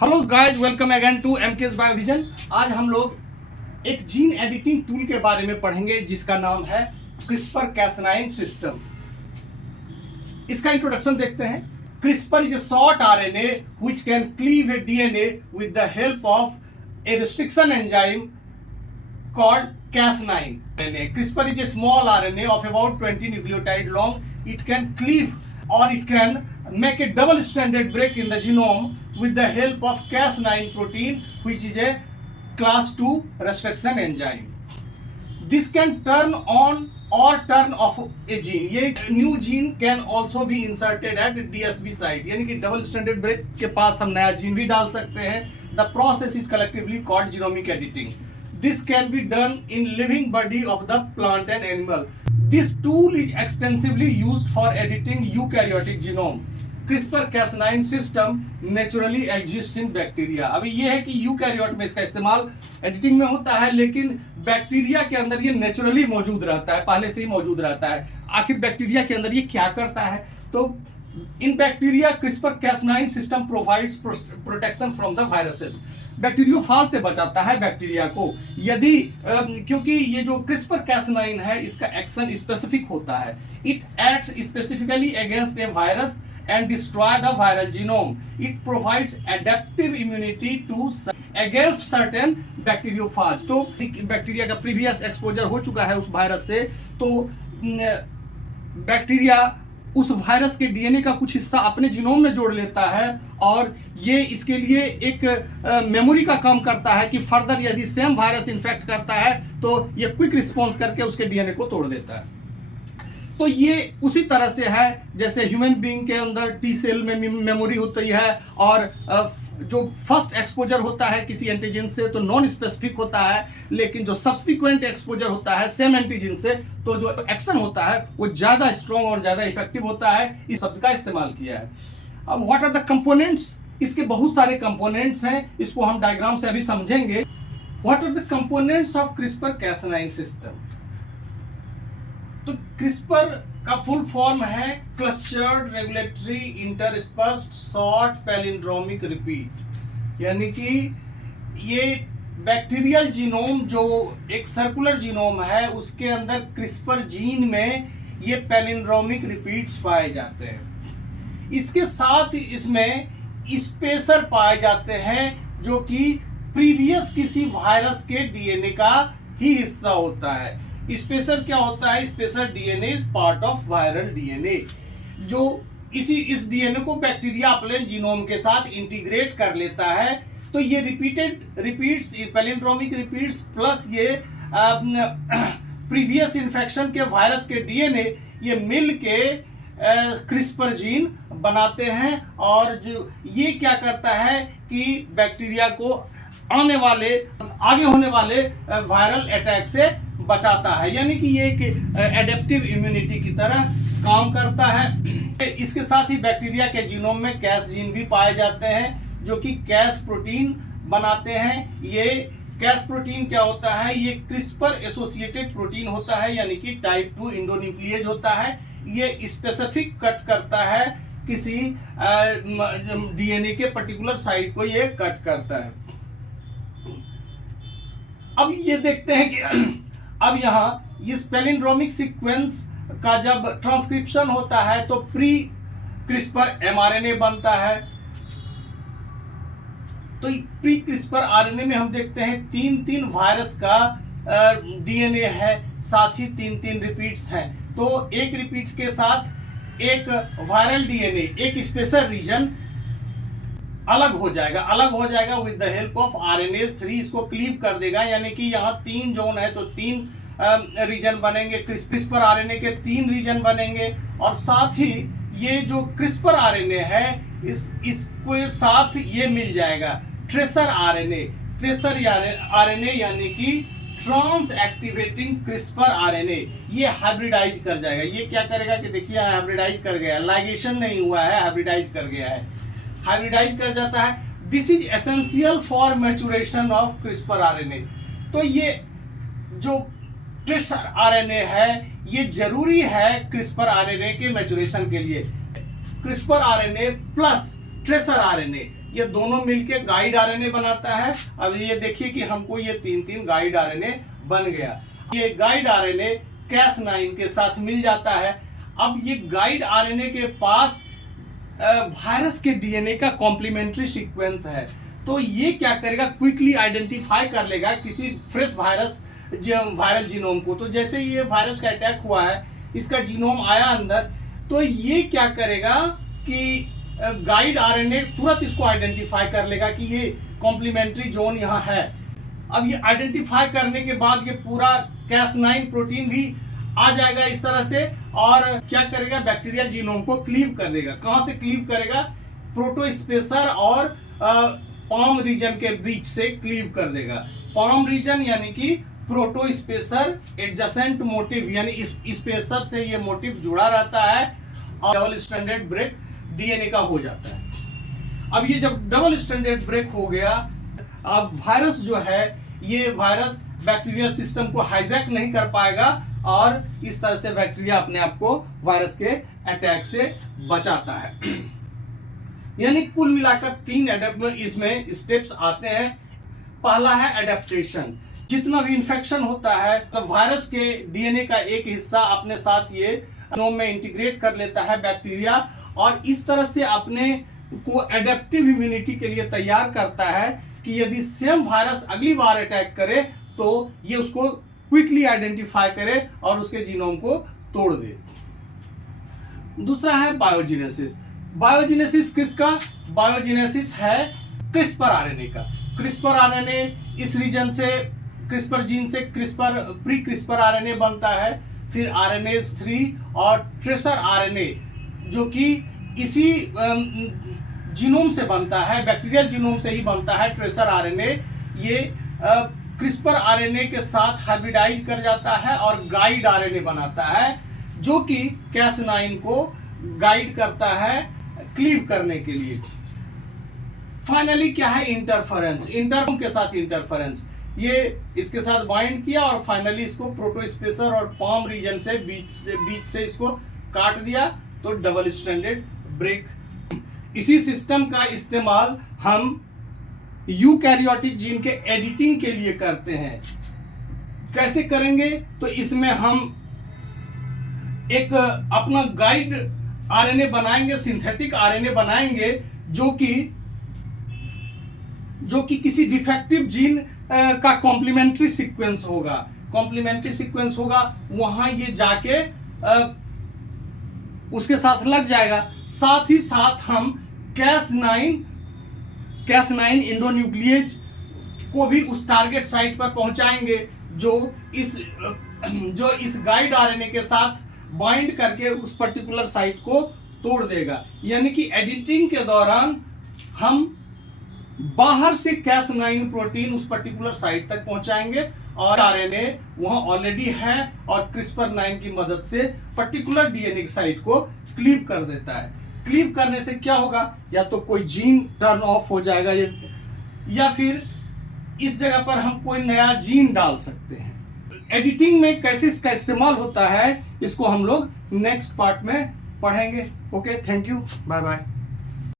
Hello guys, welcome again to MKS Biovision. आज हम लोग एक जीन एडिटिंग टूल के बारे में पढ़ेंगे जिसका नाम है CRISPR-Cas9 सिस्टम। इसका इंट्रोडक्शन देखते हैं। CRISPR is a short RNA which can cleave a DNA with the help of a restriction enzyme called Cas9 RNA. CRISPR is a small RNA of about 20 nucleotide long. It can cleave or it can make a double-stranded break in the genome with the help of Cas9 protein, which is a class 2 restriction enzyme. This can turn on or turn off a gene. ये new gene can also be inserted at DSB site, यानी कि double stranded break के पास हम नया gene भी डाल सकते हैं. The process is collectively called genomic editing. This can be done in living body of the plant and animal. This tool is extensively used for editing eukaryotic genome. CRISPR-Cas9 system naturally exist in bacteria. अभी ये है कि eukaryote में इसका इस्तेमाल editing में होता है, लेकिन बैक्टीरिया के अंदर ये नेचुरली मौजूद रहता है, पहले से ही मौजूद रहता है। आखिर बैक्टीरिया के अंदर ये क्या करता है? तो इन bacteria CRISPR-Cas9 system provides protection from the viruses. Bacteriophage से बचाता है बैक्टीरिया को। यदि क्योंकि ये जो CRISPR-Cas9 है इसका एक्शन स्पेसिफिक होता है। It acts specifically against A virus and destroy the viral genome. It provides adaptive immunity to against certain bacteriophage. तो बैक्टीरिया का प्रीवियस एक्सपोजर हो चुका है उस वायरस से, तो बैक्टीरिया उस वायरस के डीएनए का कुछ हिस्सा अपने जीनोम में जोड़ लेता है और ये इसके लिए एक मेमोरी का काम करता है कि फर्दर यदि सेम वायरस इन्फेक्ट करता है तो ये क्विक रिस्पॉन्स करके उसके डीएनए को तोड़ देता है। तो ये उसी तरह से है जैसे ह्यूमन बीइंग के अंदर टी सेल में मेमोरी होती है और जो फर्स्ट एक्सपोजर होता है किसी एंटीजन से तो नॉन स्पेसिफिक होता है, लेकिन जो सब्सिक्वेंट एक्सपोजर होता है सेम एंटीजन से तो जो एक्शन होता है वो ज़्यादा स्ट्रॉन्ग और ज़्यादा इफेक्टिव होता है। इस शब्द का इस्तेमाल किया है। अब व्हाट आर द कंपोनेंट्स? इसके बहुत सारे कंपोनेंट्स हैं, इसको हम डायग्राम से अभी समझेंगे। What are the components of CRISPR-Cas9 system? तो CRISPR का फुल फॉर्म है clustered regulatory interspersed short palindromic repeat, यानी कि ये बैक्टीरियल जीनोम जो एक सर्कुलर जीनोम है उसके अंदर CRISPR जीन में ये पैलिंड्रोमिक रिपीट्स पाए जाते हैं। इसके साथ इसमें स्पेसर पाए जाते हैं जो कि प्रीवियस किसी वायरस के डीएनए का ही हिस्सा होता है। स्पेसर क्या होता है? Spacer DNA is part of viral DNA, जो इस डीएनए को बैक्टीरिया अपने जीनोम के साथ इंटीग्रेट कर लेता है। तो ये रिपीट्स पैलिंड्रोमिक रिपीट्स प्लस ये प्रीवियस इन्फेक्शन के वायरस के डीएनए ये मिल के CRISPR जीन बनाते हैं और जो ये क्या करता है कि बैक्टीरिया को आगे होने वाले वायरल अटैक से बचाता है, यानी कि ये एक एडेप्टिव इम्यूनिटी की तरह काम करता है। इसके साथ ही बैक्टीरिया के जीनोम में कैस जीन भी पाए जाते हैं जो कि कैस प्रोटीन बनाते हैं। ये कैस प्रोटीन क्या होता है? ये CRISPR एसोसिएटेड प्रोटीन होता है, यानी कि टाइप 2 इंडोन्यूक्लिएज होता है। ये स्पेसिफिक कट करता है किसी डीएनए के पर्टिकुलर साइट को ये कट करता है। अब ये देखते हैं कि अब यहाँ इस पैलिंड्रोमिक सीक्वेंस का जब ट्रांसक्रिप्शन होता है तो प्री CRISPR mRNA बनता है। तो प्री CRISPR RNA में हम देखते हैं 3 वायरस का डीएनए है, साथ ही 3 रिपीट्स हैं। तो एक रिपीट्स के साथ एक वायरल डीएनए एक स्पेशल रीजन अलग हो जाएगा with the help of RNase 3 इसको क्लीव कर देगा, यानी कि यहाँ 3 जोन है तो 3 रीजन बनेंगे। CRISPR RNA के 3 रीजन बनेंगे और साथ ही ये जो CRISPR RNA है इसको साथ ये मिल जाएगा ट्रेसर RNA यानी कि ट्रांस एक्टिवेटिंग CRISPR RNA। ये हाइब्रिडाइज कर जाएगा। ये क्या करेगा कि देखिए हाइब्रिडाइज कर गया, लाइगेशन नहीं हुआ है, हाइब्रिडाइज कर गया है, हाइब्रिडाइज कर जाता है। This is essential for maturation of CRISPR RNA। तो ये जो ट्रेसर RNA है ये जरूरी है CRISPR RNA के मैचुरेशन के लिए। CRISPR RNA plus tracer RNA ये दोनों मिलके गाइड आरएनए बनाता है। अब ये देखिए कि हमको ये 3 गाइड आरएनए बन गया। ये गाइड आरएनए Cas9 के साथ मिल जाता है। अब ये गाइड आरएनए के पास वायरस के डीएनए का कॉम्प्लीमेंट्री सीक्वेंस है, तो ये क्या करेगा, क्विकली आइडेंटिफाई कर लेगा किसी फ्रेश वायरल जीनोम को। तो जैसे ये वायरस का अटैक हुआ है, इसका जीनोम आया अंदर, तो ये क्या करेगा कि गाइड आरएनए तुरंत इसको आइडेंटिफाई कर लेगा कि ये कॉम्प्लीमेंट्री जोन यहाँ है। अब ये आइडेंटिफाई करने के बाद ये पूरा Cas9 प्रोटीन भी आ जाएगा इस तरह से, और क्या करेगा, बैक्टीरियल जीनोम को क्लीव कर देगा। कहां से क्लीव करेगा, प्रोटोस्पेसर और पाम रीजन के बीच से क्लीव कर देगा। पाम रीजन यानी कि प्रोटोस्पेसर एडजेसेंट मोटिव, यानी इस स्पेसर से ये मोटिव जुड़ा रहता है और डबल स्ट्रैंडेड ब्रेक डीएनए का हो जाता है। अब ये जब डबल स्ट्रैंडेड ब्रेक हो गया, अब वायरस जो है, ये वायरस बैक्टीरियल सिस्टम को हाईजैक नहीं कर पाएगा और इस तरह से बैक्टीरिया अपने आप को वायरस के अटैक से बचाता है। यानी कुल मिलाकर 3 इसमें स्टेप्स आते हैं। पहला है एडेप्टेशन। जितना भी इन्फेक्शन होता है तो वायरस के डीएनए का एक हिस्सा अपने साथ ये जीनोम में इंटीग्रेट कर लेता है बैक्टीरिया, और इस तरह से अपने को एडेप्टिव इम्यूनिटी के लिए तैयार करता है कि यदि सेम वायरस अगली बार अटैक करे तो ये उसको क्विकली आइडेंटिफाई करे और उसके जीनोम को तोड़ दे। दूसरा है बायोजेनेसिस। बायोजेनेसिस किसका? बायोजेनेसिस है क्रिस्पर आरएनए का। क्रिस्पर आरएनए इस रीजन से, क्रिस्पर जीन से प्री क्रिस्पर आरएनए बनता है, फिर आरएनएज 3 और ट्रेसर आरएनए जो कि इसी जीनोम से बनता है, बैक्टीरियल जीनोम से ही बनता है। ट्रेसर आरएनए ये क्रिस्पर आरएनए के साथ हाइब्रिडाइज कर जाता है और गाइड आरएनए बनाता है, जो कि Cas9 को गाइड करता है क्लीव करने के लिए। फाइनली क्या है, इंटरफेरेंस। इंटरफेरेंस के साथ इंटरफेरेंस, ये इसके साथ बाइंड किया और फाइनली इसको प्रोटोस्पेसर और पाम रीजन से बीच से इसको काट दिया, तो डबल स्ट्रैंडेड ब्रेक। इसी सिस्टम का इस्तेमाल हम यूकैरियोटिक जीन के एडिटिंग के लिए करते हैं। कैसे करेंगे, तो इसमें हम एक अपना गाइड आरएनए बनाएंगे, सिंथेटिक आरएनए बनाएंगे, जो कि किसी डिफेक्टिव जीन का कॉम्प्लीमेंट्री सीक्वेंस होगा। कॉम्प्लीमेंट्री सीक्वेंस होगा, वहां ये जाके उसके साथ लग जाएगा। साथ ही साथ हम Cas9 इंडोन्यूक्लिएज को भी उस टारगेट साइट पर पहुंचाएंगे जो इस गाइड आरएनए के साथ बाइंड करके उस पर्टिकुलर साइट को तोड़ देगा। यानी कि एडिटिंग के दौरान हम बाहर से Cas9 प्रोटीन उस पर्टिकुलर साइट तक पहुंचाएंगे और आरएनए वहां ऑलरेडी है और CRISPR-9 की मदद से पर्टिकुलर डीएनए साइट को क्लीव कर देता है। क्लीव करने से क्या होगा, या तो कोई जीन टर्न ऑफ हो जाएगा या फिर इस जगह पर हम कोई नया जीन डाल सकते हैं। एडिटिंग में कैसे इसका इस्तेमाल होता है, इसको हम लोग नेक्स्ट पार्ट में पढ़ेंगे। Okay, thank you, bye bye.